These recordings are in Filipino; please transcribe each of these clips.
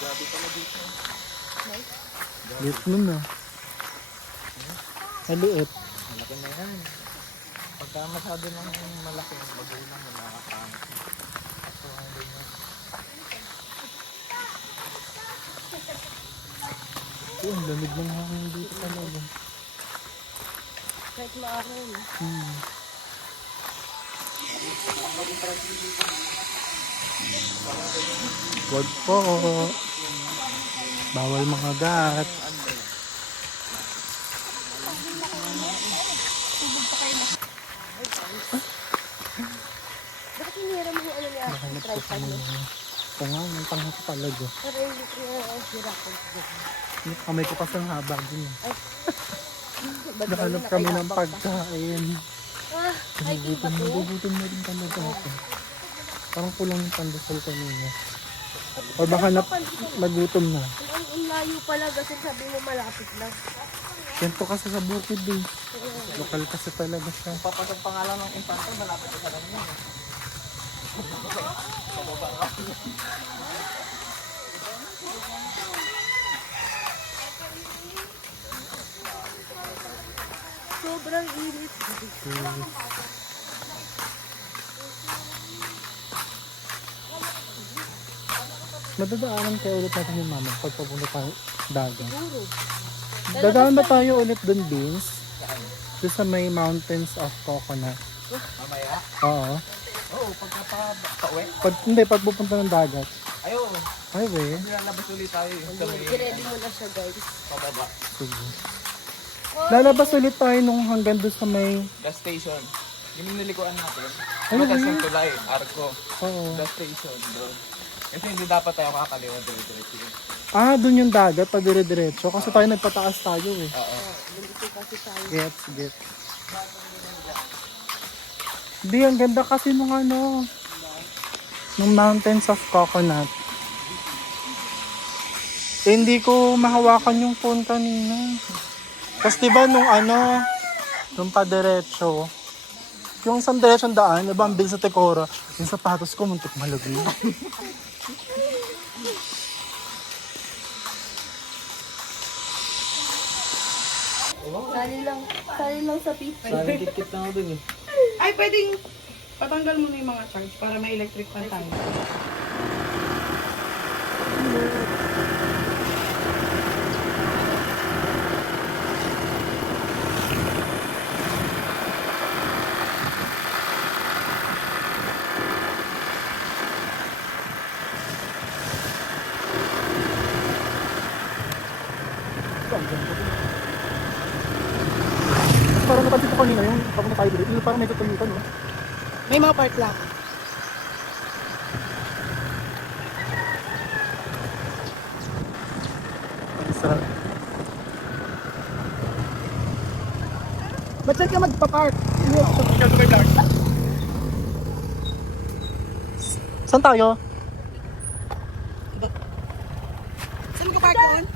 Gabi pala dito. Liit nun ah. Maliit. Malaki na yan. Pagka masyado ng malaki, magulang mo nakakapangit. So, ang ganyan. Ang lamig ng hangin dito talaga. Kahit maaraw na. Wag po. Bawal mga gat. Bakit hinira mo yung ano niya? Nahanap ko Tripod kami. mo? Ito nga, may panghap talaga. Pero hindi ko yung hirapan. Yung kamay ko kasi ang haba din. Nahanap Nakalap kami ng pagkain. Ah, hiking ba to? Nagugutom na rin talaga ako. Parang kulang yung pandesal kanina. O baka nagutom na. Ang layo pala kasi sabi mo malapit lang. Yan to kasi sa bukid eh. Lokal kasi talaga siya. Papasok pangalan ng impante, malapit sa kanila. Sobrang init. Madadaanan kaya ulit natin yung mama pag papunta tayo dagat. Siguro. Dadaan ba tayo ulit dun, Beans? Doon sa may mountains of coconut. Mamaya? Oo. Oo, pagka pa-uwi. Hindi, pag pupunta ng dagat. Ayaw, Ay, we. nilalabas ulit tayo yung sa may I-ready mo na siya guys. pababa. Sige. Lalabas ulit tayo nung hanggang doon sa may... Gas station. Yung nilikuan natin. Ano Batas ba yung yun? tulay, Arco. Oo. Gas station doon. Kasi hindi dapat tayo kakaliwa dire-diretso yun. Ah, doon yung dagat, pa dire-diretso. Kasi tayo nagpataas tayo eh. Oo. Dito kasi tayo. Gets. Di, ang ganda kasi nung ano, nung mountains of coconut. Eh, hindi ko mahawakan yung phone kanina. Tapos diba nung ano, nung padiretso, yung isang diretsong daan, diba ang bilis sa Tekora, yung sapatos ko muntik malagay. Sali lang sa picture. Parang kit-kit na ako dun eh. Ay, pwedeng patanggal mo na yung mga charge para may electric fan tayo. Parang napansin ko kanina yung papunta tayo dito, yung parang may tutulitan, no? May mga part lang. Ang sarap. Ba't saan ka magpa-park? Saan tayo? Saan magpa-park doon?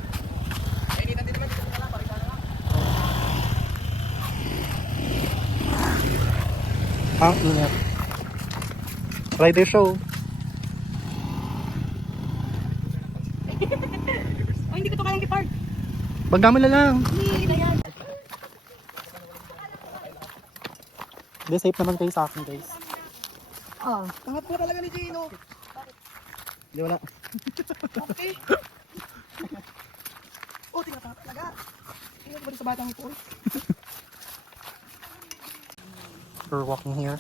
Ang ingat. Rider show. Oh, hindi ko to kayang i-park. Pagdami na lang. Hindi na yan. Hindi, safe naman kayo sa akin, guys. Tangat po talaga ni Gino. Hindi, wala. Okay. Oh, tinatanga talaga. Tingnan ko ba sa batang ito? We're walking here.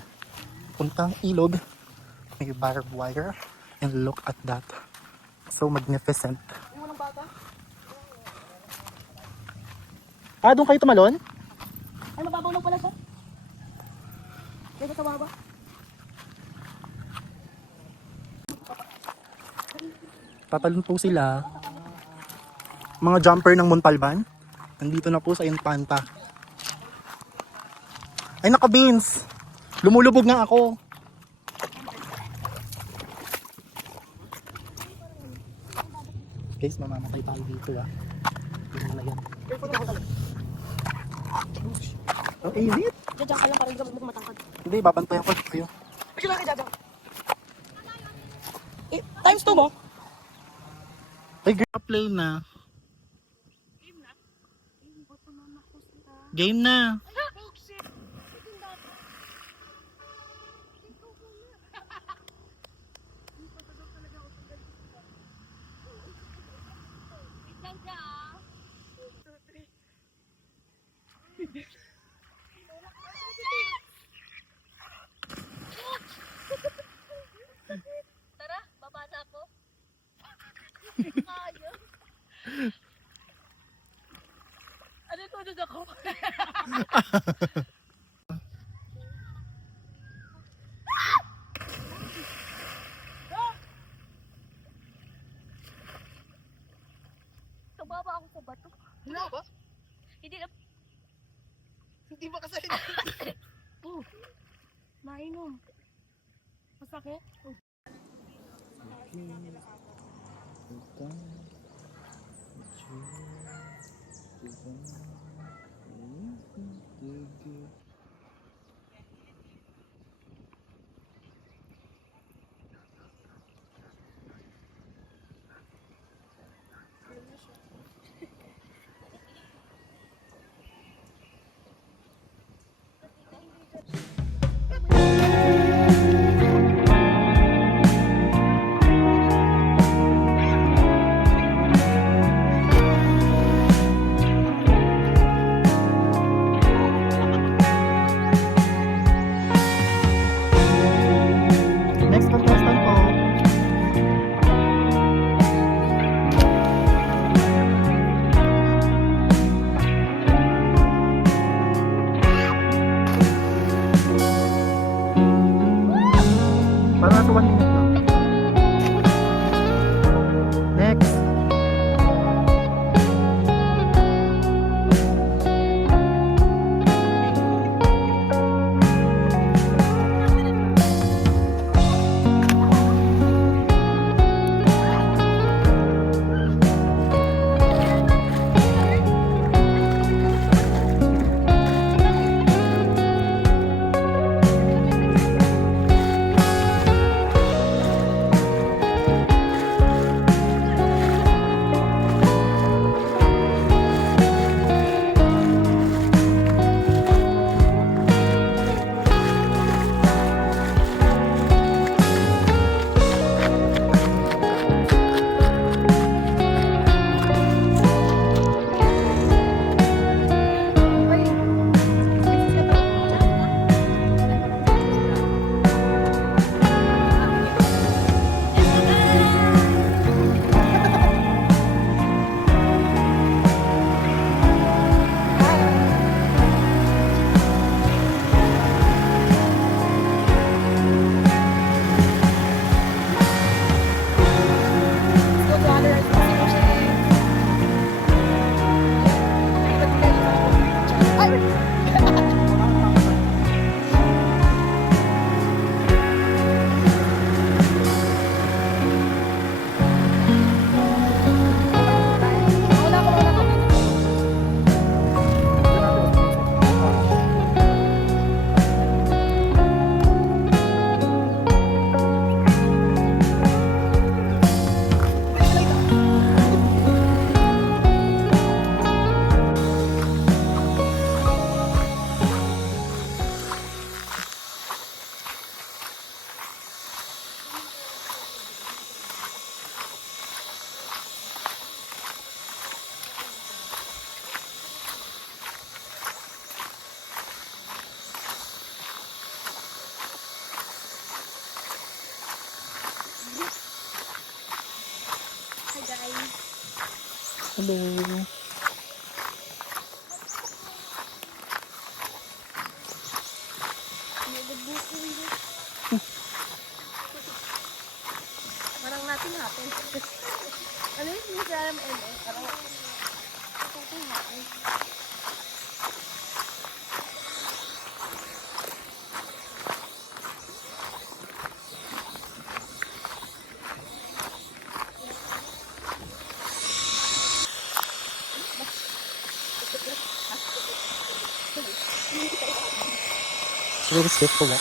Puntang ilog. May barbed wire. And look at that. So magnificent. Yung walang bata? Ah, doon kayo tumalon? Ay, mababaw lang pala siya. Kaya sa baba. Tatalon po sila. Mga jumper ng Montalban. Nandito na po sa Infanta. Ay, naka-beans. Lumulubog na ako. Guys, mamamatay tayo dito ah. Tingnan na yan. Ang init. Diyan ka lang para hindi ka matangkad. Hindi, babantayan ko lang kayo. Pwede lang kay Jajang. Times 2 mo? Ay, girl, play na. Game na. Tara, baba na ako. Kaya. Ano tunod ako? Tumama ako sa bato. Wala ba? Hindi na. Hindi ba kasi? Mainom. Masakit? Next contestant po. Para sa 1 minute lang. Next. Hello. Parang natin hapon. Ano yun? Hindi siya alam MS. Parang natin hapon. Very safe to walk.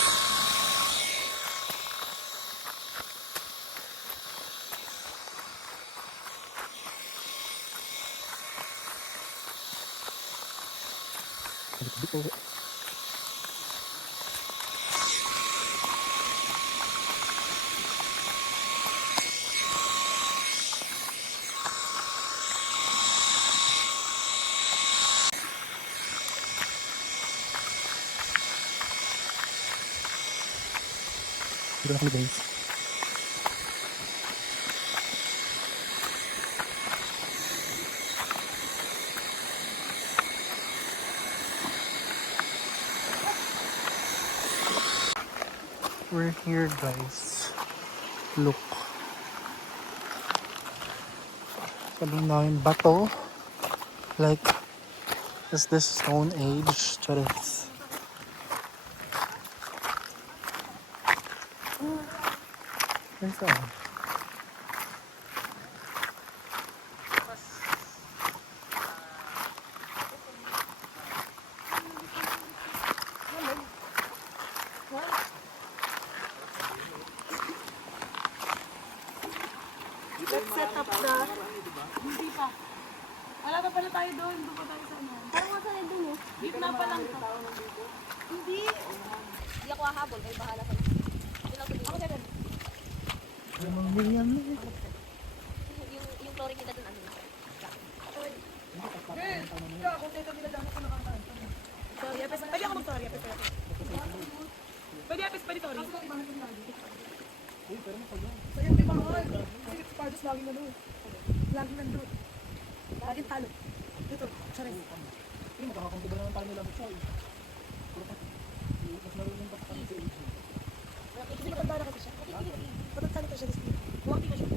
Dito na kami guys. We're here guys. Look. Sabi namin bato. Like, is this Stone Age? Charis. Where's that? Let's set up the... Hindi pa. Wala pa pala tayo doon. Doon pa tayo sa ano. Parang nga sa'yo dun eh. Gitna pa lang to. Hindi. Hindi ako hahabol. Kayo bahala kayo. Yun lang sabihin. Ako sa'yo. Yung flooring nila dun ano. Pwede ako mag-sorry. Pwede apis, pwede sorry. Sa'yo, di ba mahal? Kasi Pardos laging ano. Laging nandun. Laging talo. Dito, sorry. Hindi, magkakakontiba naman tayo nila sa choy. Mas marunong pa kami sa age. Kasi matanda na kasi siya. Matanda na kasi siya. Buwakti ka siya.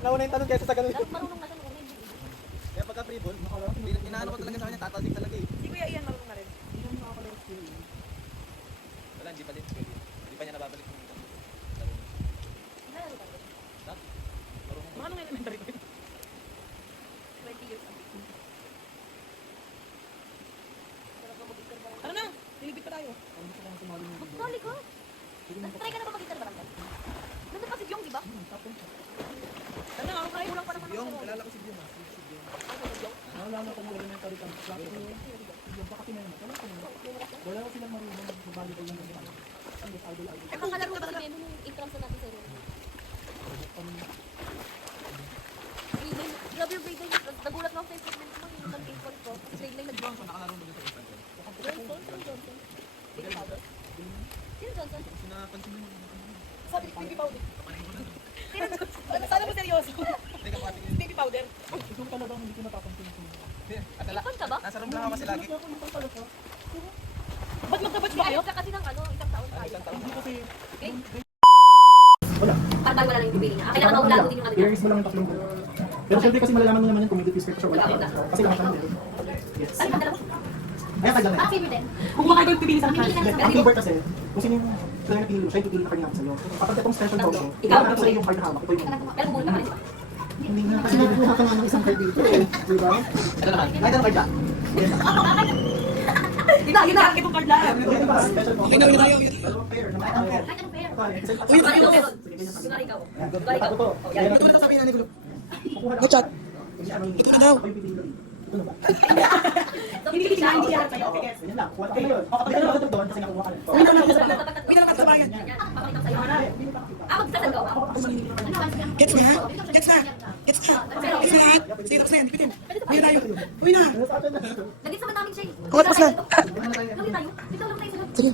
Nauna yung tanong kaysa sa ganun. Dapat marunong na siya nung hindi. Kaya pagka pre-ball, inaano ko talaga sa kanya, tatalig talaga eh. Si Kuya Ian marunong na rin. Wala, hindi pa din. Hindi pa niya nababalik yung laro. Nalaro ka rin. Mga nung elementary ko. 20 years ago. Ano na? Nilibit pa tayo. Magsumali ka. Nag-try ka na ba mag-guitar barangay? Nandun pa si Byong, di ba? Ano na? Ako tayo. Kulang pa naman Yung, ako. kilala ko si Byung ah. Si Byung. Naalala ko yung elementary camp. Yung baka tinayin. Wala ko silang marunong mag-volleyball ng ganyan. Ang idol. Nakakalaro ka ba nung entrance na natin sa room? Grabe yung grade 9. Nagulat na ako sa statement mo. Yung nag-import ko. Kasi grade 9 nag-drunk. Nakalaro mo din sa infant. Johnson? Sino Johnson? Baby powder? Sino Johnson? Sinapansin mo yung Sabi, baby powder. Sana mo seryoso. Baby powder. Ito talaga hindi ko napapansin ko. Ipon ka ba? Nasa room lang ako kasi lagi. Ba't magkabatch ba kayo? Ka kasi ng ano, isang taon tayo. Hindi kasi Parang wala lang yung bibili niya. Kailangan maulago din yung ano niya. i-erase mo lang yung tatlong buo. Pero syempre kasi malalaman mo naman yun kung may diffuse pressure wala. Kasi lang siya meron. Yes. Ano ba dala mo? Ayan, taglang na. Ah, favorite din. Kung baka kayo pipili sa akin. Ang Gilbert kasi, kung sino yung kaya napili mo, siya yung pipili na kanya sa'yo. Kapag itong special photo, Ikaw. ikaw ang sa'yo yung card na hawak. Ito yung Pero bubulong ka pa rin. hindi na. Kasi nakuha ka nga ng isang card dito. Diba? Ito naman. Ay, ito naman ka. Yun na, itong card lang. Special photo. Ito tayo. Dalawang pair. Naman pair. Kahit anong pair. Uy, Kunwari tayo. ikaw. Ako to. Yan. Ito na sabihin na ni Gulo. Kukuha lang. Chat. Ito na daw. Ako yung pipili ko. Ito na ba? Hindi siya, hindi siya. Okay, guys. Ganyan lang. Kuha ka yun. O kapag ka doon kasi nakuha ka rin. Wait lang, wait lang, kasabayan. Papakita ko sa'yo. Ah, magsasagaw ako. Gets na? Gets na? Gets na? Gets na? Sige, tapos na yan. Bitin. Uwi na tayo. Uwi na. Naging naman namin siya eh. Oo, tapos na. Uwi tayo. Dito lang tayo. Sige.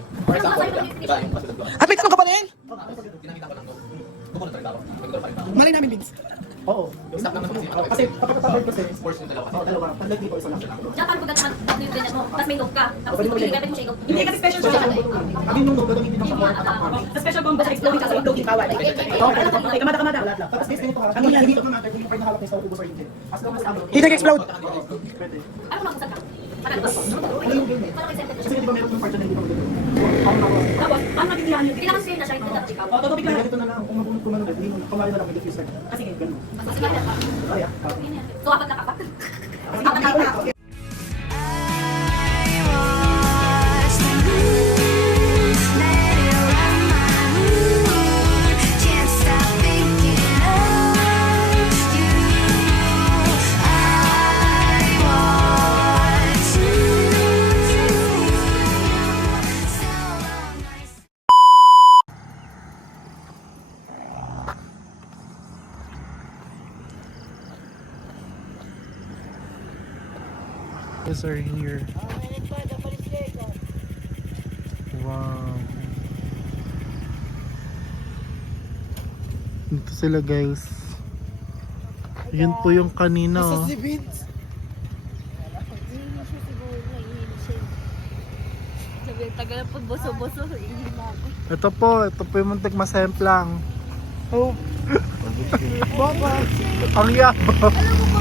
At may tanong ka pa rin? Ginamita ko lang to. Kukulo talaga ako. Regular pa rin ako. Mali namin, Vince. Oo. Stop lang naman kasi. Kasi kapag tatawag kasi, Sports yung dalawa kasi. dalawa. Pag like dito, isa lang. Diyan, paano pag ano yung ganyan mo? Tapos may look ka. Tapos pipili ka, pwede mo siya i-look. Hindi kasi special siya. Sabi nung nung gagamitin ng sa Sa special bomba sa exploding kasi exploding bawal. Okay, kamada. lahat lang. Tapos guys, ganito ha. Ano yan? Dito ko natin kung yung part na halap niya sa ubos or hindi. As long as ano. Hindi nag-explode. Pwede. Ano magusan ka? Parang ba? Ano yung game eh? Parang may sentence. Kasi di ba meron yung part na hindi ko magagawa. Ano na ako? Tapos, paano natindihan yun? Hindi naman sa'yo na siya, hindi dapat ikaw. O, totoo bigla. Ganito na lang. Kung mabunod ko man ulit, hindi mo na. Kumari na lang, may diffuse like. Ah, sige. Ganun. Mas maganda ka. Ay, ah. So, apat na kapat. Kasi Apat na kapat. hindi These are here. Wow. Dito sila guys. Yun po yung kanina oh. Nahihili siya siguro. Nahihili siya. Sabi, tagal na pagboso-boso. Ihili na ako. Ito po yung muntik masemplang. Oh, Baba. ang yabang. Alam mo